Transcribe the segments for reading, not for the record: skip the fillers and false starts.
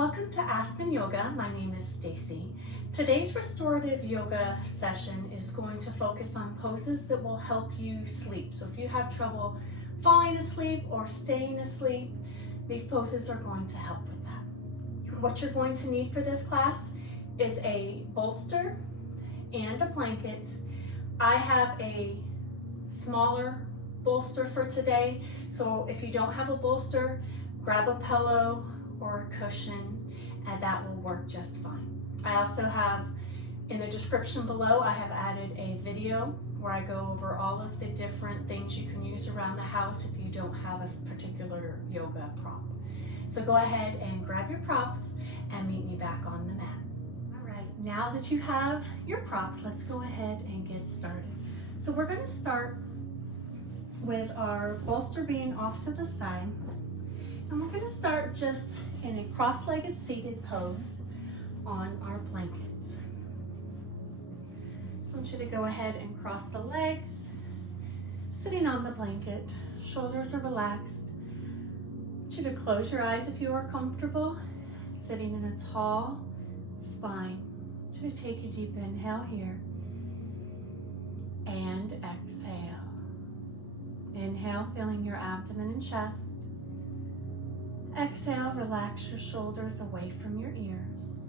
Welcome to Aspen Yoga. My name is Stacie. Today's restorative yoga session is going to focus on poses that will help you sleep. So if you have trouble falling asleep or staying asleep, these poses are going to help with that. What you're going to need for this class is a bolster and a blanket. I have a smaller bolster for today, so if you don't have a bolster, grab a pillow or a cushion and that will work just fine. I also have, in the description below, I have added a video where I go over all of the different things you can use around the house if you don't have a particular yoga prop. So go ahead and grab your props and meet me back on the mat. All right, now that you have your props, let's go ahead and get started. So we're going to start with our bolster being off to the side. And we're going to start just in a cross-legged seated pose on our blanket. So I want you to go ahead and cross the legs, sitting on the blanket, shoulders are relaxed. I want you to close your eyes if you are comfortable, sitting in a tall spine. I want you to take a deep inhale here and exhale. Inhale, filling your abdomen and chest. Exhale, relax your shoulders away from your ears.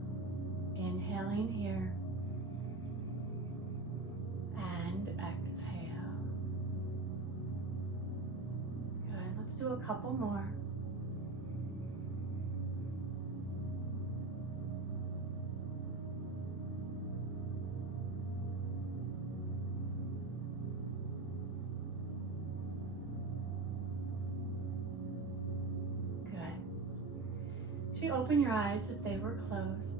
Inhaling here. And exhale. Good, let's do a couple more. You open your eyes if they were closed.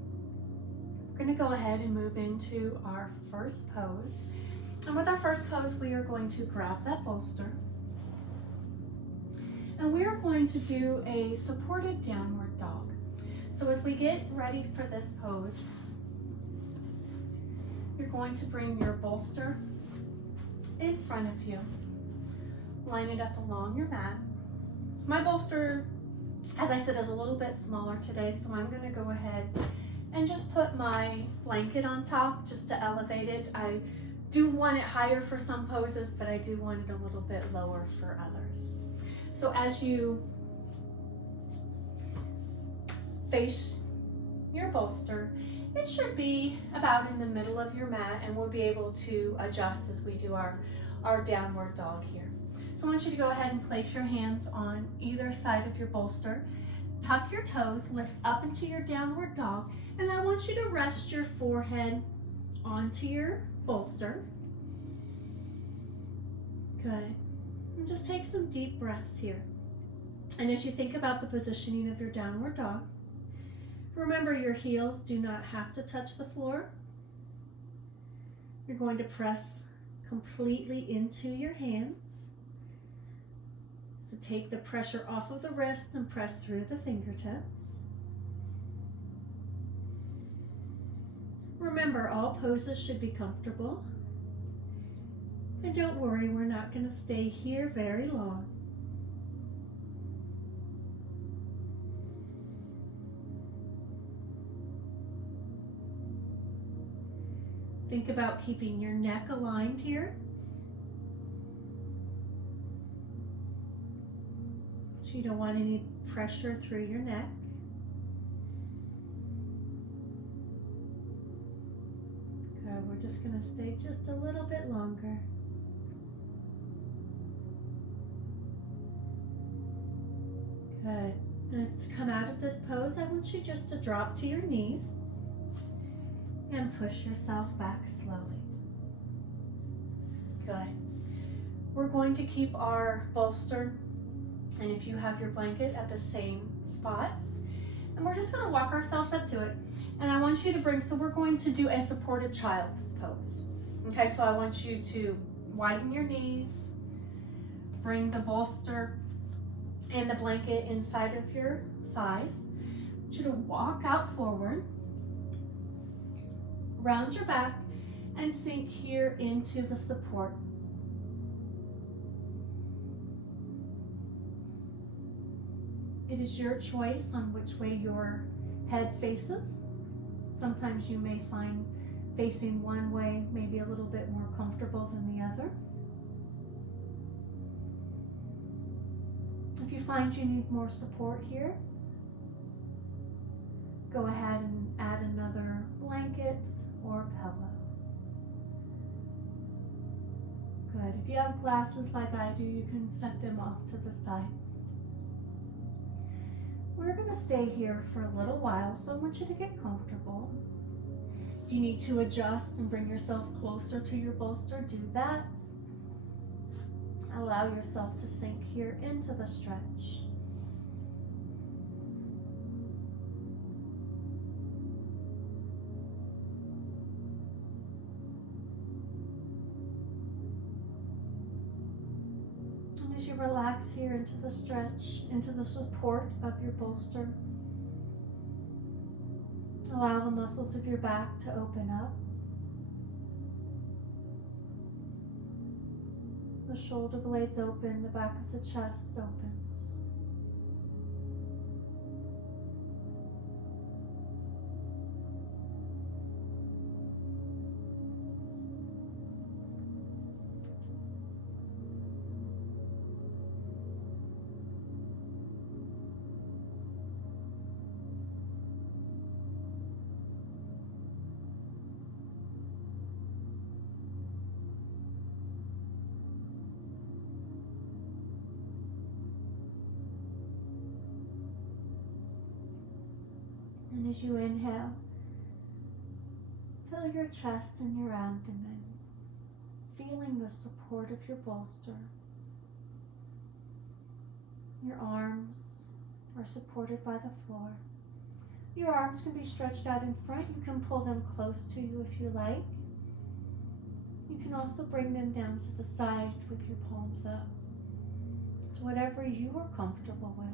We're going to go ahead and move into our first pose. And with our first pose, we are going to grab that bolster. And we are going to do a supported downward dog. So as we get ready for this pose, you're going to bring your bolster in front of you. Line it up along your mat. My bolster, as I said, is a little bit smaller today, so I'm going to go ahead and just put my blanket on top just to elevate it. I do want it higher for some poses, but I do want it a little bit lower for others. So as you face your bolster, it should be about in the middle of your mat, and we'll be able to adjust as we do our downward dog here. So I want you to go ahead and place your hands on either side of your bolster. Tuck your toes, lift up into your downward dog, and I want you to rest your forehead onto your bolster. Good. And just take some deep breaths here. And as you think about the positioning of your downward dog, remember your heels do not have to touch the floor. You're going to press completely into your hands. So take the pressure off of the wrist and press through the fingertips. Remember, all poses should be comfortable. And don't worry, we're not going to stay here very long. Think about keeping your neck aligned here. You don't want any pressure through your neck. Good, we're just going to stay just a little bit longer. Good. Let's come out of this pose. I want you just to drop to your knees and push yourself back slowly. Good. We're going to keep our bolster, and if you have your blanket, at the same spot. And we're just going to walk ourselves up to it. And I want you to bring, so we're going to do a supported child's pose. Okay, so I want you to widen your knees, bring the bolster and the blanket inside of your thighs. I want you to walk out forward, round your back, and sink here into the support. It is your choice on which way your head faces. Sometimes you may find facing one way maybe a little bit more comfortable than the other. If you find you need more support here, go ahead and add another blanket or pillow. Good. If you have glasses like I do, you can set them off to the side. We're going to stay here for a little while, so I want you to get comfortable. If you need to adjust and bring yourself closer to your bolster, do that. Allow yourself to sink here into the stretch. And as you relax here into the stretch, into the support of your bolster, allow the muscles of your back to open up. The shoulder blades open, the back of the chest opens. And as you inhale, fill your chest and your abdomen, feeling the support of your bolster. Your arms are supported by the floor. Your arms can be stretched out in front. You can pull them close to you if you like. You can also bring them down to the side with your palms up. It's whatever you are comfortable with.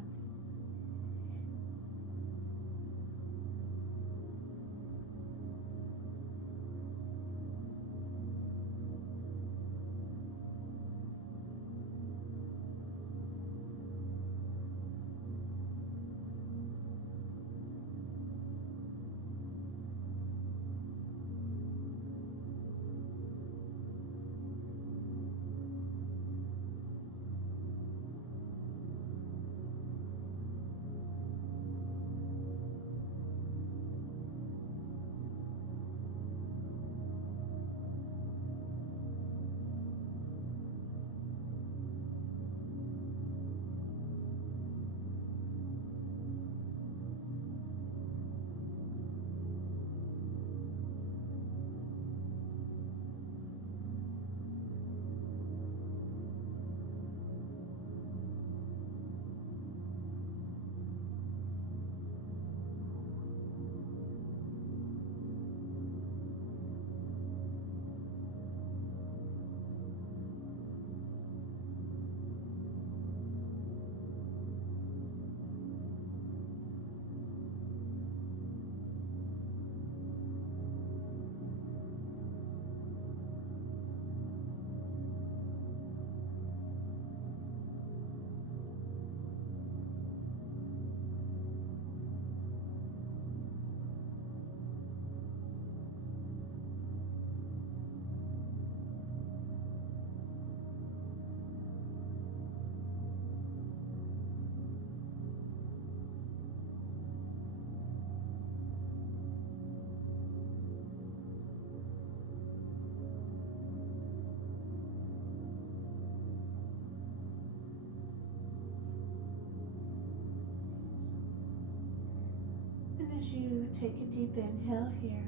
As you take a deep inhale here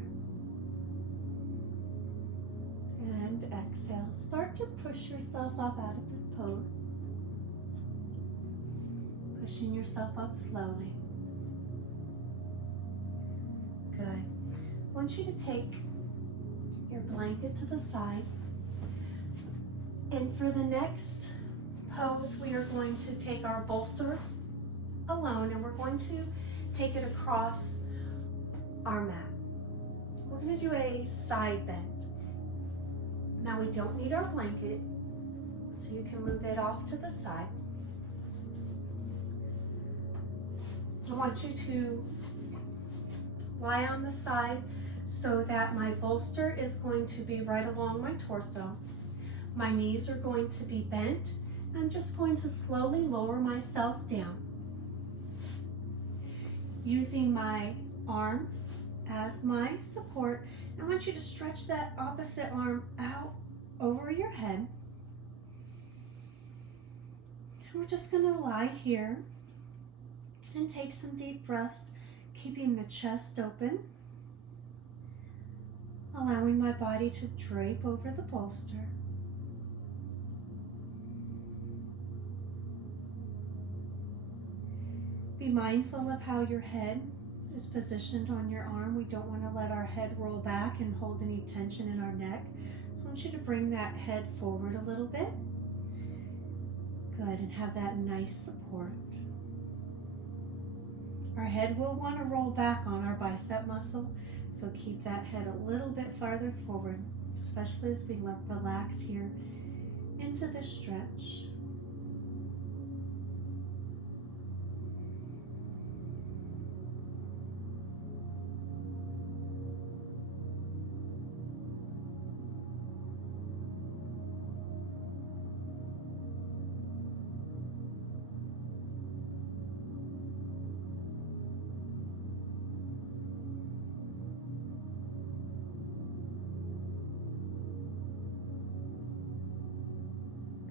and exhale, start to push yourself up out of this pose, pushing yourself up slowly. Good. I want you to take your blanket to the side, and for the next pose we are going to take our bolster alone and we're going to take it across our mat. We're going to do a side bend. Now we don't need our blanket, so you can move it off to the side. I want you to lie on the side so that my bolster is going to be right along my torso. My knees are going to be bent. I'm just going to slowly lower myself down. Using my arm as my support, I want you to stretch that opposite arm out over your head. We're just going to lie here and take some deep breaths, keeping the chest open, allowing my body to drape over the bolster. Be mindful of how your head is positioned on your arm. We don't want to let our head roll back and hold any tension in our neck. So I want you to bring that head forward a little bit. Good, and have that nice support. Our head will want to roll back on our bicep muscle, so keep that head a little bit farther forward, especially as we relax here into this stretch.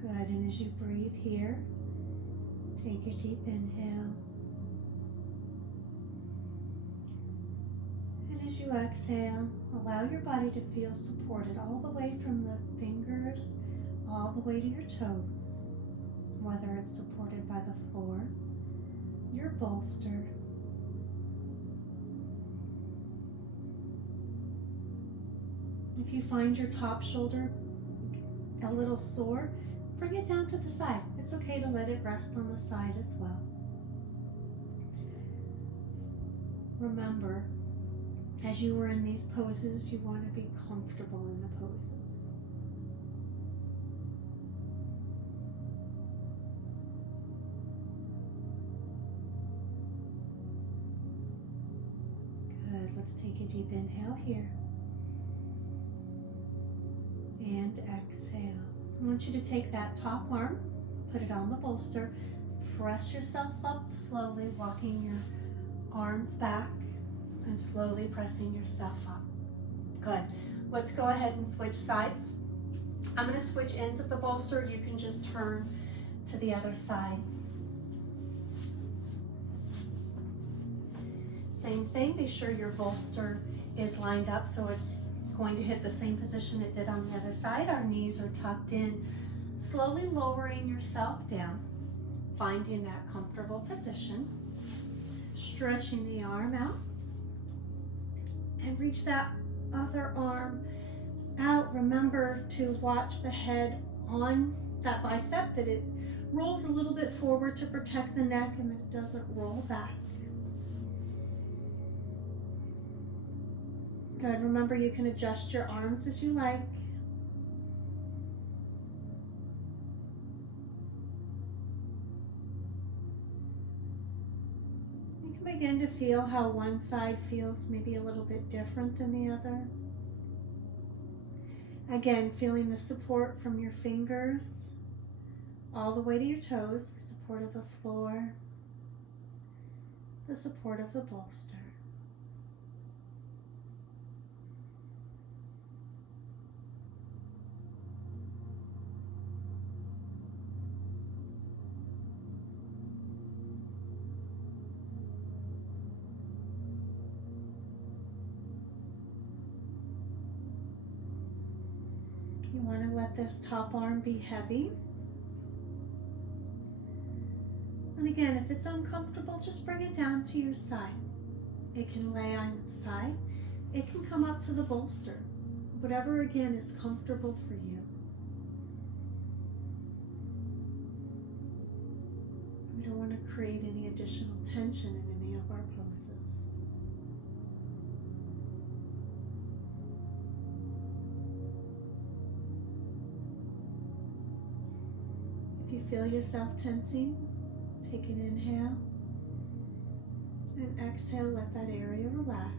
Good, and as you breathe here, take a deep inhale. And as you exhale, allow your body to feel supported all the way from the fingers, all the way to your toes, whether it's supported by the floor, your bolster, if you find your top shoulder a little sore, bring it down to the side. It's okay to let it rest on the side as well. Remember, as you are in these poses, you want to be comfortable in the poses. Good. Let's take a deep inhale here. And exhale. I want you to take that top arm, put it on the bolster, press yourself up slowly, walking your arms back and slowly pressing yourself up. Good. Let's go ahead and switch sides. I'm going to switch ends of the bolster. You can just turn to the other side. Same thing, be sure your bolster is lined up so it's going to hit the same position it did on the other side. Our knees are tucked in, slowly lowering yourself down, finding that comfortable position, stretching the arm out, and reach that other arm out. Remember to watch the head on that bicep, that it rolls a little bit forward to protect the neck and that it doesn't roll back. Good. Remember, you can adjust your arms as you like. You can begin to feel how one side feels maybe a little bit different than the other. Again, feeling the support from your fingers all the way to your toes, the support of the floor, the support of the bolster. You want to let this top arm be heavy. And again, if it's uncomfortable, just bring it down to your side. It can lay on its side. It can come up to the bolster. Whatever, again, is comfortable for you. We don't want to create any additional tension in any of our poses. If you feel yourself tensing, take an inhale and exhale, let that area relax.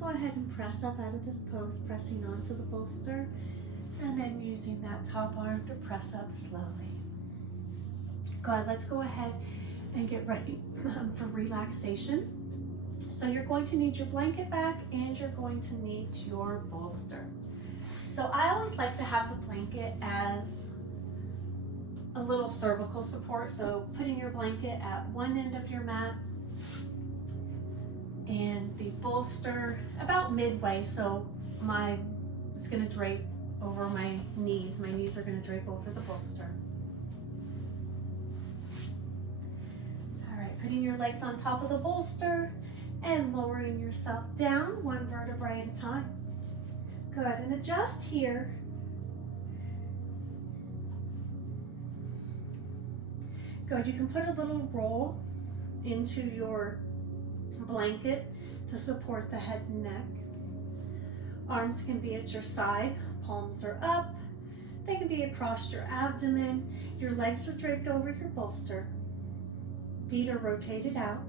go ahead and press up out of this pose, pressing onto the bolster, and then using that top arm to press up slowly. Good, let's go ahead and get ready for relaxation. So you're going to need your blanket back and you're going to need your bolster. So I always like to have the blanket as a little cervical support. So putting your blanket at one end of your mat and the bolster about midway. So it's gonna drape over my knees. My knees are gonna drape over the bolster. All right, putting your legs on top of the bolster and lowering yourself down one vertebrae at a time. Good, and adjust here. Good, you can put a little roll into your blanket to support the head and neck. Arms can be at your side, palms are up. They can be across your abdomen. Your legs are draped over your bolster. Feet are rotated out.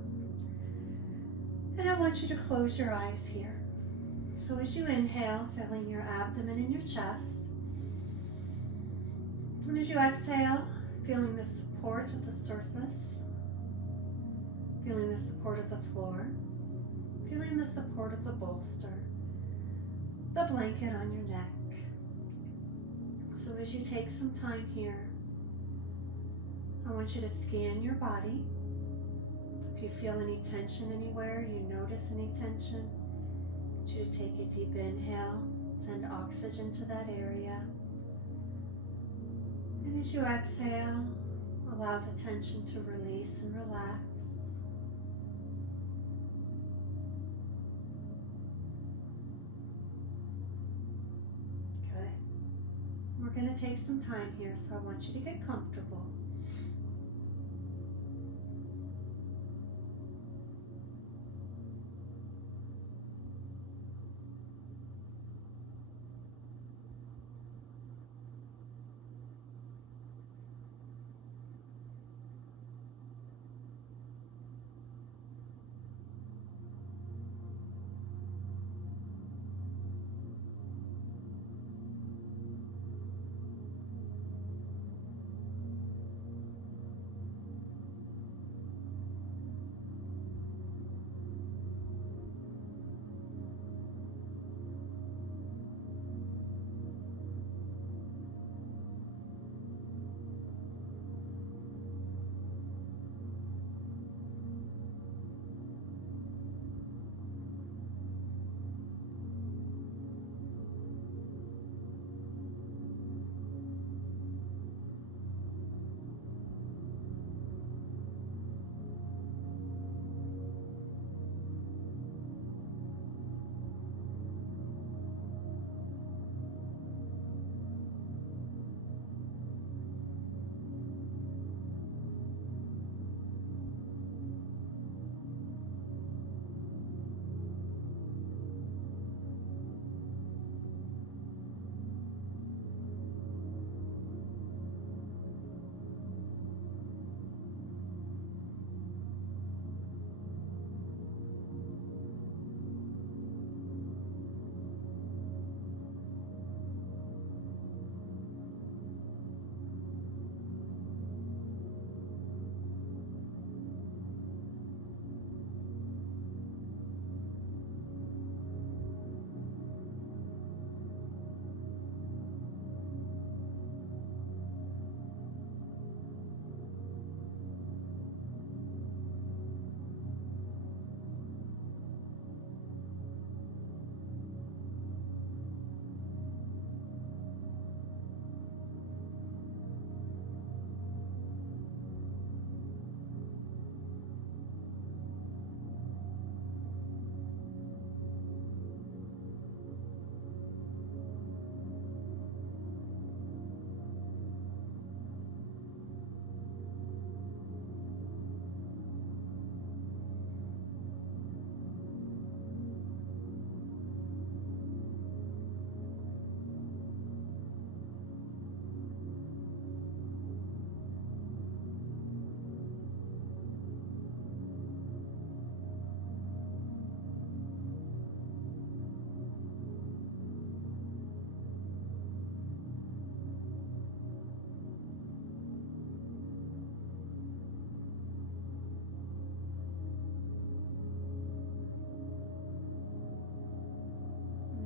And I want you to close your eyes here. So as you inhale, filling your abdomen and your chest. And as you exhale, feeling the support of the surface, feeling the support of the floor, feeling the support of the bolster, the blanket on your neck. So as you take some time here, I want you to scan your body. If you feel any tension anywhere, you notice any tension, I want you to take a deep inhale, send oxygen to that area. And as you exhale, allow the tension to release and relax. Good. We're going to take some time here, so I want you to get comfortable.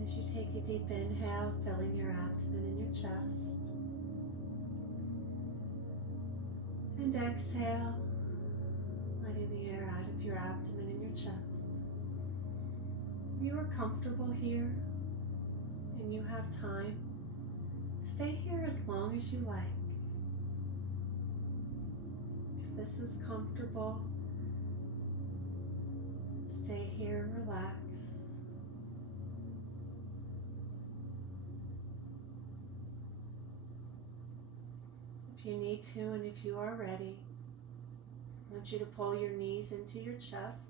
As you take a deep inhale, filling your abdomen and your chest. And exhale, letting the air out of your abdomen and your chest. You are comfortable here and you have time. Stay here as long as you like. If this is comfortable, stay here and relax. If you need to and if you are ready, I want you to pull your knees into your chest,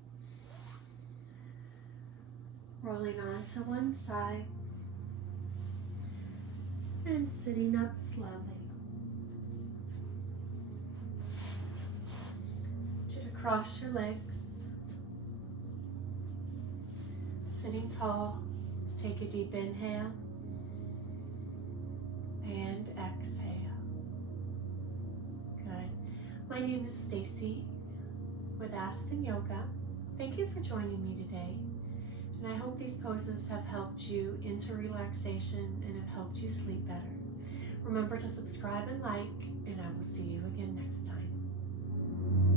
rolling onto one side and sitting up slowly. I want you to cross your legs, sitting tall. Let's take a deep inhale and exhale. Good. My name is Stacie with Aspen Yoga. Thank you for joining me today. And I hope these poses have helped you into relaxation and have helped you sleep better. Remember to subscribe and like, and I will see you again next time.